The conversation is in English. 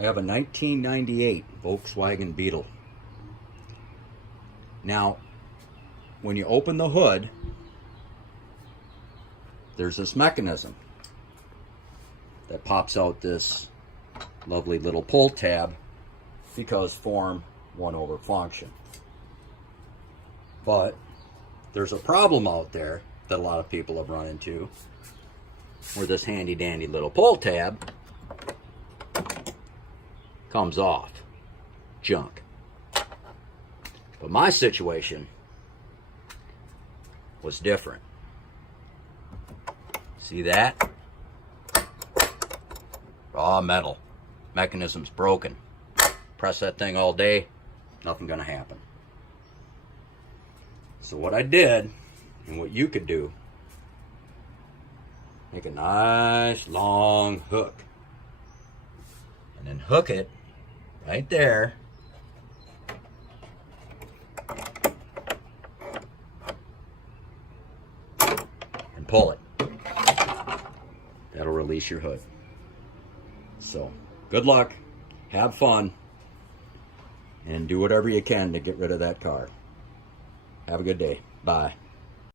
I have a 1998 Volkswagen Beetle. Now, when you open the hood, there's this mechanism that pops out this lovely little pull tab because form won over function. But there's a problem out there that a lot of people have run into where this handy dandy little pull tab comes off. Junk. But my situation was different. See that? Raw metal. Mechanism's broken. Press that thing all day, nothing gonna happen. So what I did, and what you could do, make a nice long hook. And then hook it right there. And pull it. That'll release your hood. So, good luck, have fun, and do whatever you can to get rid of that car. Have a good day. Bye.